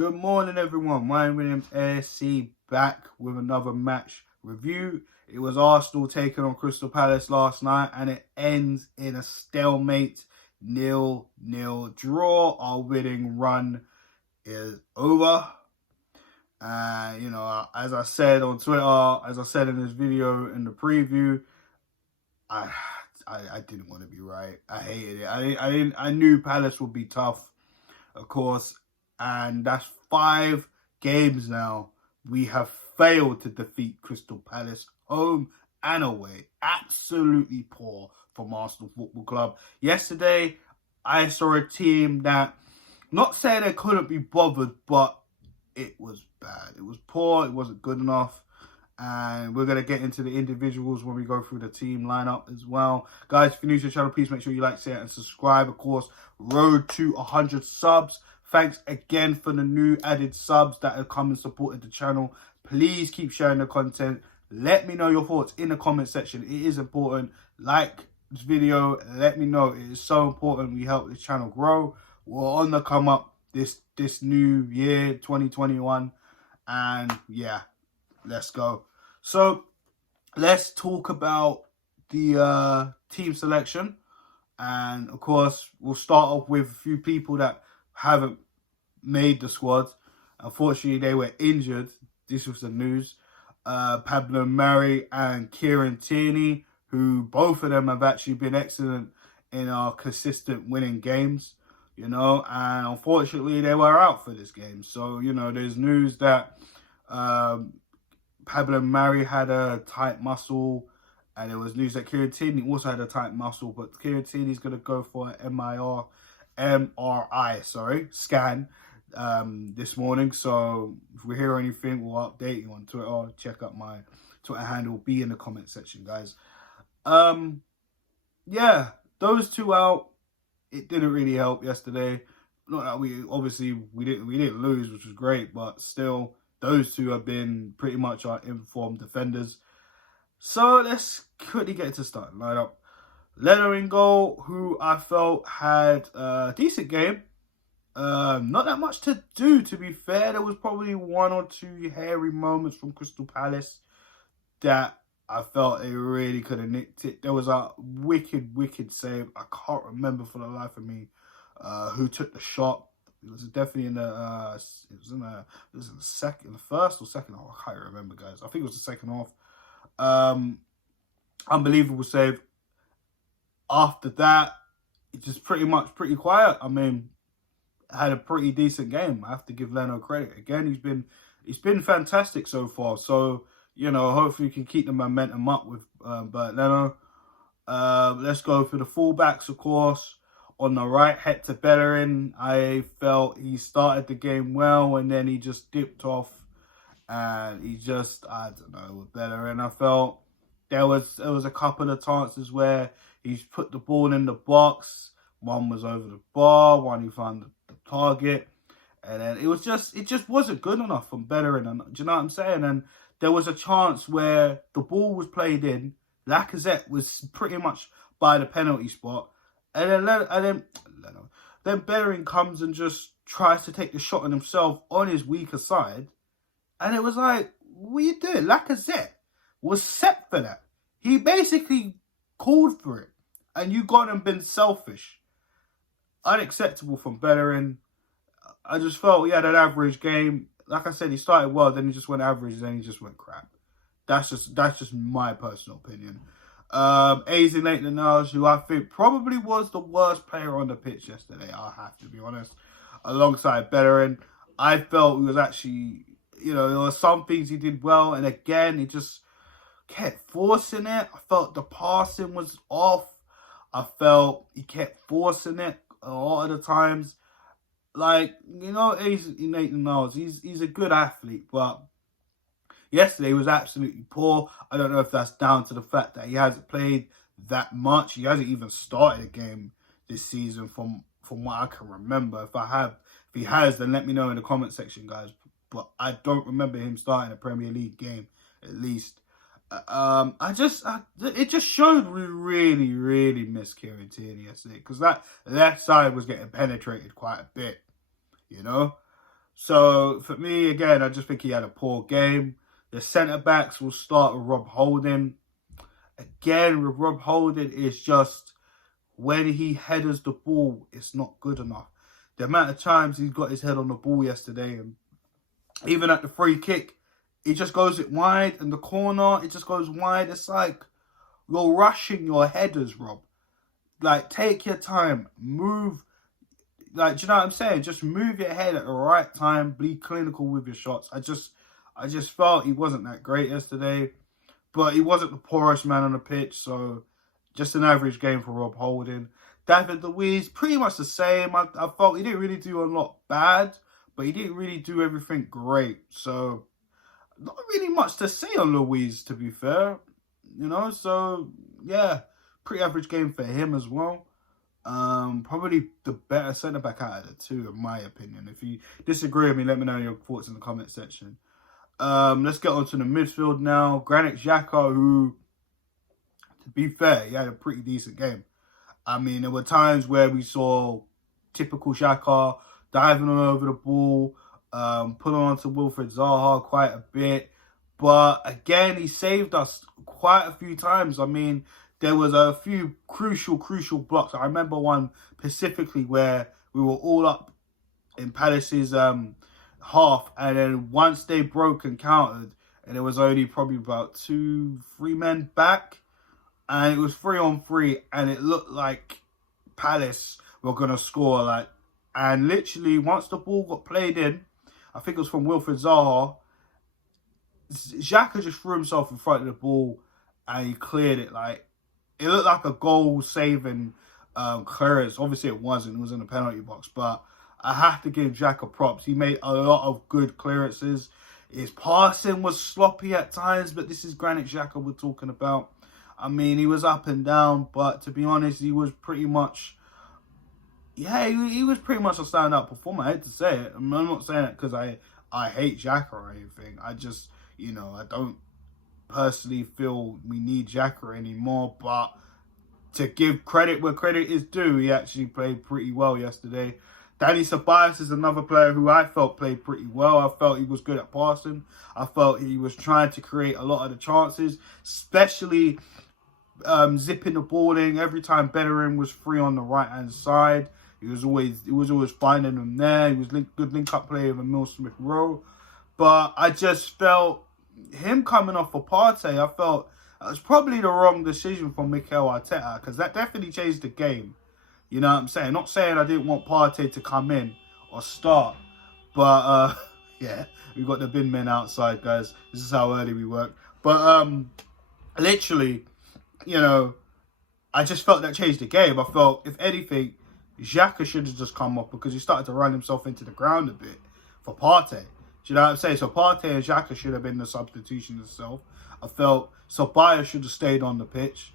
Good morning, everyone. Ryan Williams, ARSCRY, back with another match review. It was Arsenal taking on Crystal Palace last night, and it ends in a stalemate 0-0 draw. Our winning run is over. As I said on Twitter, as I said in this video in the preview, I didn't want to be right. I hated it. I knew Palace would be tough, of course. And that's 5 games now we have failed to defeat Crystal Palace, home and away. Absolutely poor from Arsenal Football Club. Yesterday, I saw a team that, not saying they couldn't be bothered, but it was bad. It was poor. It wasn't good enough. And we're going to get into the individuals when we go through the team lineup as well. Guys, if you're new to the channel, please make sure you like, share, and subscribe. Of course, road to 100 subs. Thanks again for the new added subs that have come and supported the channel. Please keep sharing the content. Let me know your thoughts in the comment section. It is important. Like this video. Let me know. It is so important. We help this channel grow. We're on the come up this new year, 2021. And yeah, let's go. So let's talk about the team selection. And of course, we'll start off with a few people that haven't made the squad. Unfortunately, they were injured. This was the news. Pablo Mari and Kieran Tierney, who both of them have actually been excellent in our consistent winning games, and unfortunately they were out for this game. So, there's news that Pablo Mari had a tight muscle, and there was news that Kieran Tierney also had a tight muscle, but Kieran Tierney's going to go for an MRI scan this morning. So if we hear anything, we'll update you on Twitter. Check out my Twitter handle, be in the comment section, guys. Yeah, those two out, it didn't really help yesterday. Not that we didn't lose, which was great, but still those two have been pretty much our informed defenders. So let's quickly get into starting lineup. Leno in goal, who I felt had a decent game. Not that much to do, to be fair. There was probably 1 or 2 hairy moments from Crystal Palace that I felt they really could have nicked it. There was a wicked save. I can't remember for the life of me who took the shot. It was definitely in the first or second half. I can't remember, guys. I think it was the second half. Unbelievable save. After that, it's just pretty quiet. I mean, had a pretty decent game. I have to give Leno credit. Again, he's been fantastic so far. So, hopefully you can keep the momentum up with Bert Leno. Let's go for the fullbacks, of course. On the right, Hector Bellerin. I felt he started the game well, and then he just dipped off. And he just, I don't know, with Bellerin, I felt there was a couple of chances where he's put the ball in the box. One was over the bar. One he found the target. And then it just wasn't good enough from Bellerin. And, do you know what I'm saying? And there was a chance where the ball was played in. Lacazette was pretty much by the penalty spot. And then Bellerin comes and just tries to take the shot on himself on his weaker side. And it was like, what are you doing? Lacazette was set for that. He basically called for it. And you got him been selfish. Unacceptable from Bellerin. I just felt he had an average game. Like I said, he started well, then he just went average, then he just went crap. That's just my personal opinion. Azen Maitland-Niles, who I think probably was the worst player on the pitch yesterday, I have to be honest. Alongside Bellerin, I felt he was actually, there were some things he did well, and again, he just kept forcing it. I felt the passing was off. I felt he kept forcing it a lot of the times. Like, Nathan Niles, he's a good athlete, but yesterday was absolutely poor. I don't know if that's down to the fact that he hasn't played that much. He hasn't even started a game this season from what I can remember. If he has, then let me know in the comment section, guys. But I don't remember him starting a Premier League game, at least. It just showed we really missed Kieran Tierney yesterday, because that left side was getting penetrated quite a bit, So for me, again, I just think he had a poor game. The centre-backs will start with Rob Holding. Again, with Rob Holding, it's just when he headers the ball, it's not good enough. The amount of times he's got his head on the ball yesterday, and even at the free kick, it just goes it wide, and the corner, it just goes wide. It's like, you're rushing your headers, Rob. Like, take your time, move. Like, do you know what I'm saying? Just move your head at the right time, be clinical with your shots. I just felt he wasn't that great yesterday, but he wasn't the poorest man on the pitch, so just an average game for Rob Holding. David Luiz, pretty much the same. I felt he didn't really do a lot bad, but he didn't really do everything great. So, not really much to say on Luiz, to be fair. You know, so, yeah, pretty average game for him as well. Probably the better centre-back out of the two, in my opinion. If you disagree with me, let me know your thoughts in the comment section. Let's get on to the midfield now. Granit Xhaka, who, to be fair, he had a pretty decent game. I mean, there were times where we saw typical Xhaka diving all over the ball, pulling on to Wilfred Zaha quite a bit. But again, he saved us quite a few times. I mean, there was a few crucial blocks. I remember one specifically where we were all up in Palace's half, and then once they broke and countered, and it was only probably about 2-3 men back, and it was 3-on-3, and it looked like Palace were gonna score. Like, and literally once the ball got played in, I think it was from Wilfred Zaha, Xhaka just threw himself in front of the ball and he cleared it. Like, it looked like a goal-saving clearance. Obviously, it wasn't. It was in the penalty box. But I have to give Xhaka props. He made a lot of good clearances. His passing was sloppy at times, but this is Granit Xhaka we're talking about. I mean, he was up and down, but to be honest, he was pretty much... Yeah, he was pretty much a standout performer. I hate to say it. I'm not saying it because I hate Xhaka or anything. I just, you know, I don't personally feel we need Xhaka anymore, but to give credit where credit is due, he actually played pretty well yesterday. Dani Ceballos is another player who I felt played pretty well. I felt he was good at passing. I felt he was trying to create a lot of the chances, especially zipping the ball in. Every time Bellerin was free on the right-hand side, he was always finding them there. He was good link-up player with Emile Smith-Rowe. But I just felt him coming off for Partey, I felt it was probably the wrong decision from Mikel Arteta, because that definitely changed the game. You know what I'm saying? Not saying I didn't want Partey to come in or start, but yeah, we got the bin men outside, guys. This is how early we work. But literally, you know, I just felt that changed the game. I felt, if anything, Xhaka should have just come off because he started to run himself into the ground a bit for Partey. Do you know what I'm saying? So Partey and Xhaka should have been the substitution itself. I felt Ceballos should have stayed on the pitch,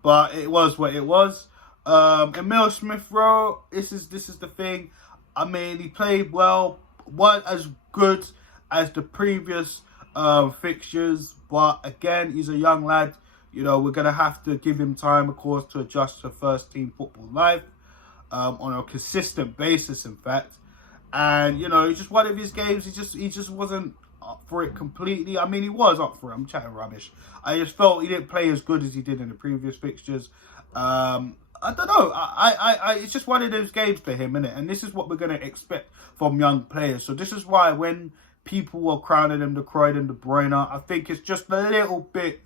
but it was what it was. Emile Smith-Rowe, this is the thing. I mean, he played well, wasn't as good as the previous fixtures, but again, he's a young lad. You know, we're gonna have to give him time, of course, to adjust to first team football life on a consistent basis, in fact. And, you know, it's just one of his games, he just wasn't up for it completely. I mean, he was up for it. I'm chatting rubbish. I just felt he didn't play as good as he did in the previous fixtures. I don't know. It's just one of those games for him, innit? And this is what we're going to expect from young players. So this is why when people were crowning him, De Bruyne, I think it's just a little bit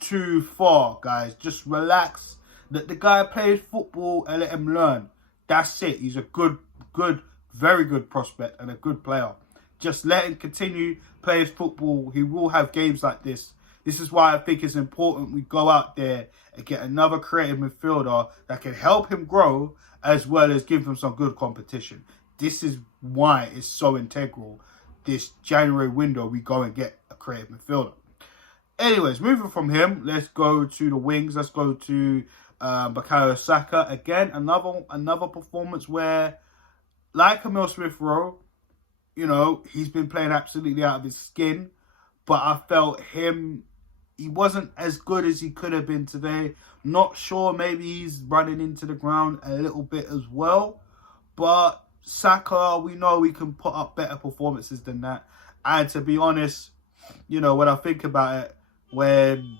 too far, guys. Just relax. Let the guy play football and let him learn. That's it. He's a good, very good prospect and a good player. Just let him continue play his football. He will have games like this. This is why I think it's important we go out there and get another creative midfielder that can help him grow as well as give him some good competition. This is why it's so integral. This January window, we go and get a creative midfielder. Anyways, moving from him, let's go to the wings. Let's go to Bukayo Saka. Again, another performance where, like Emile Smith-Rowe, you know, he's been playing absolutely out of his skin. But I felt he wasn't as good as he could have been today. Not sure, maybe he's running into the ground a little bit as well. But Saka, we know we can put up better performances than that. And to be honest, you know, when I think about it, when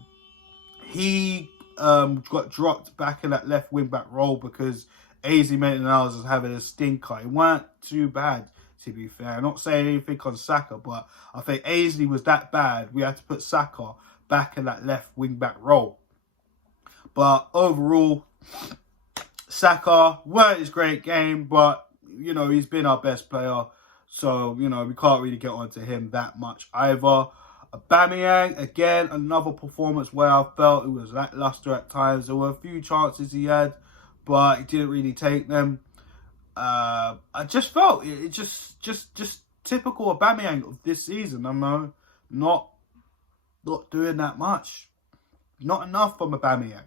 he got dropped back in that left wing back role because AZ Mentenals was having a stinker, it weren't too bad, to be fair. I'm not saying anything on Saka, but I think AZ was that bad. We had to put Saka back in that left wing back role. But overall, Saka weren't his great game, but, you know, he's been our best player. So, you know, we can't really get onto him that much either. Aubameyang, again, another performance where I felt it was lackluster at times. There were a few chances he had, but he didn't really take them. I just felt it just typical Aubameyang of this season. I know, not doing that much. Not enough from Aubameyang.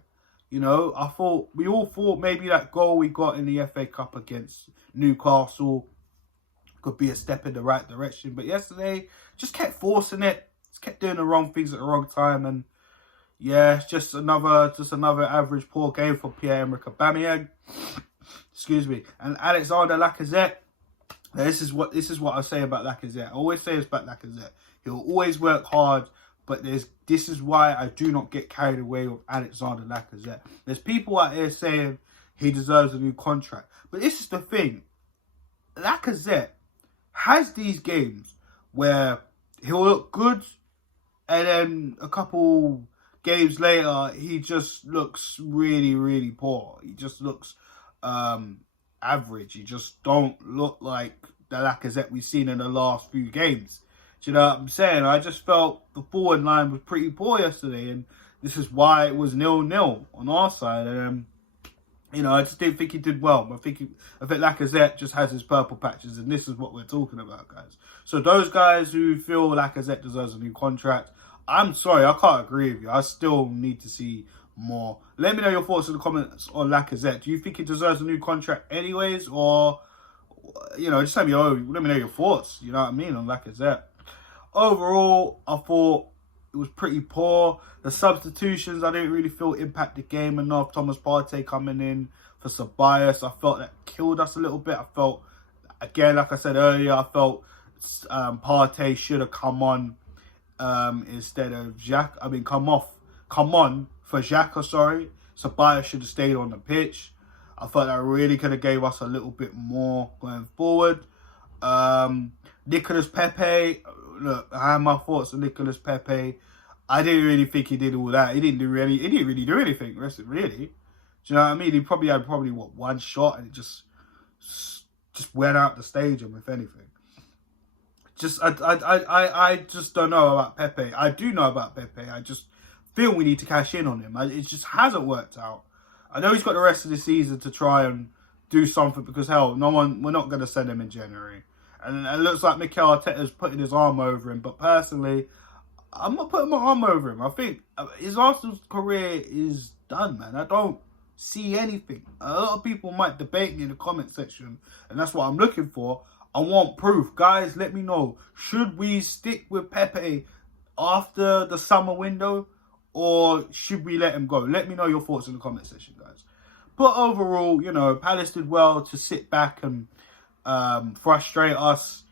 You know, we all thought maybe that goal we got in the FA Cup against Newcastle could be a step in the right direction. But yesterday, just kept forcing it. Just kept doing the wrong things at the wrong time. And yeah, it's just another average poor game for Pierre-Emerick Aubameyang. Excuse me. And Alexander Lacazette. This is what I say about Lacazette. I always say this about Lacazette. He'll always work hard. But this is why I do not get carried away with Alexander Lacazette. There's people out here saying he deserves a new contract. But this is the thing. Lacazette has these games where he'll look good and then a couple games later he just looks really, really poor. He just looks average. He just don't look like the Lacazette we've seen in the last few games. Do you know what I'm saying? I just felt the forward line was pretty poor yesterday, and this is why it was 0-0 on our side. And you know, I just didn't think he did well. I think Lacazette just has his purple patches, and this is what we're talking about, guys. So those guys who feel Lacazette deserves a new contract, I'm sorry, I can't agree with you. I still need to see more. Let me know your thoughts in the comments on Lacazette. Do you think he deserves a new contract anyways, or you know, just let me know your thoughts. You know what I mean, on Lacazette. Overall, I thought it was pretty poor. The substitutions, I didn't really feel impact the game enough. Thomas Partey coming in for Ceballos, I felt that killed us a little bit. I felt, again, like I said earlier, I felt Partey should have come on instead of Xhaka. I mean, come on for Xhaka, sorry. Ceballos should have stayed on the pitch. I thought that really could have gave us a little bit more going forward. Nicolas Pepe, look, I have my thoughts on Nicolas Pepe. I didn't really think he did all that. He didn't really do anything, really. Do you know what I mean? He probably had one shot and it just went out the stadium, if anything. I just don't know about Pepe. I do know about Pepe. I just feel we need to cash in on him. It just hasn't worked out. I know he's got the rest of the season to try and do something because, hell, we're not going to send him in January. And it looks like Mikel Arteta's putting his arm over him. But personally, I'm not putting my arm over him. I think his Arsenal's career is done, man. I don't see anything. A lot of people might debate me in the comment section. And that's what I'm looking for. I want proof. Guys, let me know. Should we stick with Pepe after the summer window? Or should we let him go? Let me know your thoughts in the comment section, guys. But overall, you know, Palace did well to sit back and frustrate us,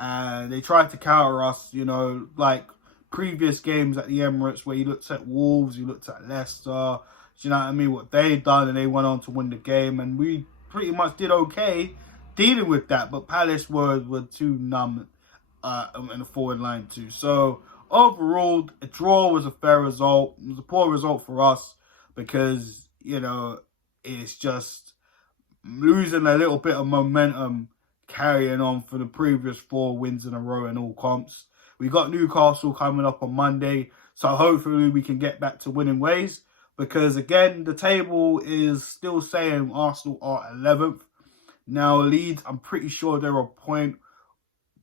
and they tried to counter us, you know, like previous games at the Emirates where you looked at Wolves, you looked at Leicester, you know what I mean, what they'd done, and they went on to win the game, and we pretty much did okay dealing with that, but Palace were too numb in the forward line too. So overall, a draw was a fair result. It was a poor result for us because, you know, it's just losing a little bit of momentum carrying on for the previous 4 wins in a row in all comps. We got Newcastle coming up on Monday, so hopefully we can get back to winning ways because, again, the table is still saying Arsenal are 11th. Now, Leeds, I'm pretty sure they're a point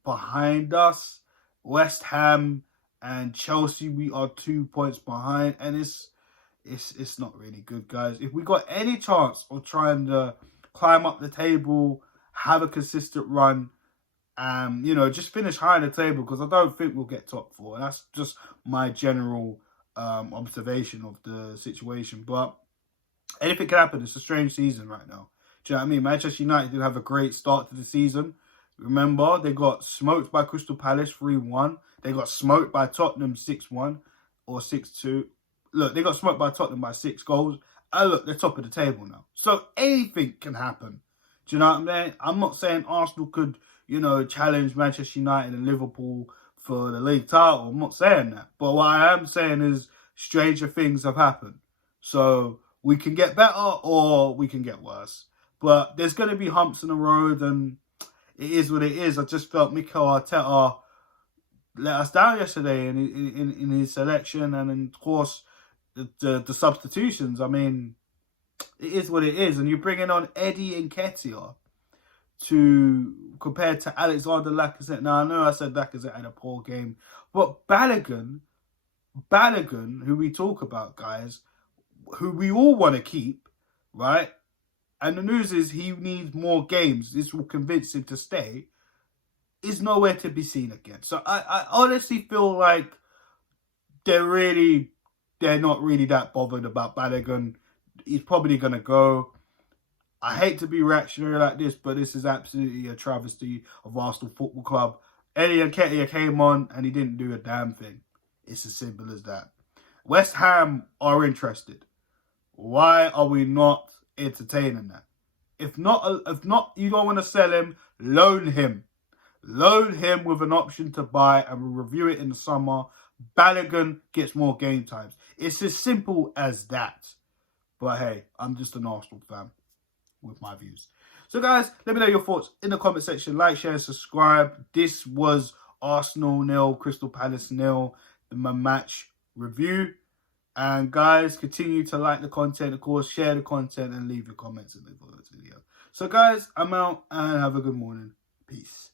behind us. West Ham and Chelsea, we are 2 points behind, and it's not really good, guys. If we got any chance of trying to climb up the table, have a consistent run, you know, just finish high in the table, because I don't think we'll get top 4. That's just my general observation of the situation. But anything can happen. It's a strange season right now. Do you know what I mean? Manchester United did have a great start to the season. Remember, they got smoked by Crystal Palace 3-1. They got smoked by Tottenham 6-1 or 6-2. Look, they got smoked by Tottenham by 6 goals. And look, they're top of the table now. So anything can happen. Do you know what I mean? I'm not saying Arsenal could, you know, challenge Manchester United and Liverpool for the league title. I'm not saying that. But what I am saying is stranger things have happened. So we can get better or we can get worse. But there's going to be humps in the road, and it is what it is. I just felt Mikel Arteta let us down yesterday in his selection, and of course the substitutions. I mean, it is what it is. And you're bringing on Eddie Nketiah compared to Alexander Lacazette. Now, I know I said Lacazette had a poor game, but Balogun, who we talk about, guys, who we all want to keep, right? And the news is he needs more games. This will convince him to stay. Is nowhere to be seen again. So I honestly feel like they're not really that bothered about Balogun. He's probably going to go. I hate to be reactionary like this, but this is absolutely a travesty of Arsenal Football Club. Eddie Nketiah came on and he didn't do a damn thing. It's as simple as that. West Ham are interested. Why are we not entertaining that? If not, you don't want to sell him, loan him. Loan him with an option to buy, and we'll review it in the summer. Balogun gets more game times. It's as simple as that. But hey, I'm just an Arsenal fan with my views. So guys, let me know your thoughts in the comment section. Like, share, subscribe. This was Arsenal 0, Crystal Palace 0, the match review. And guys, continue to like the content, of course, share the content, and leave your comments in the video. So guys, I'm out, and have a good morning. Peace.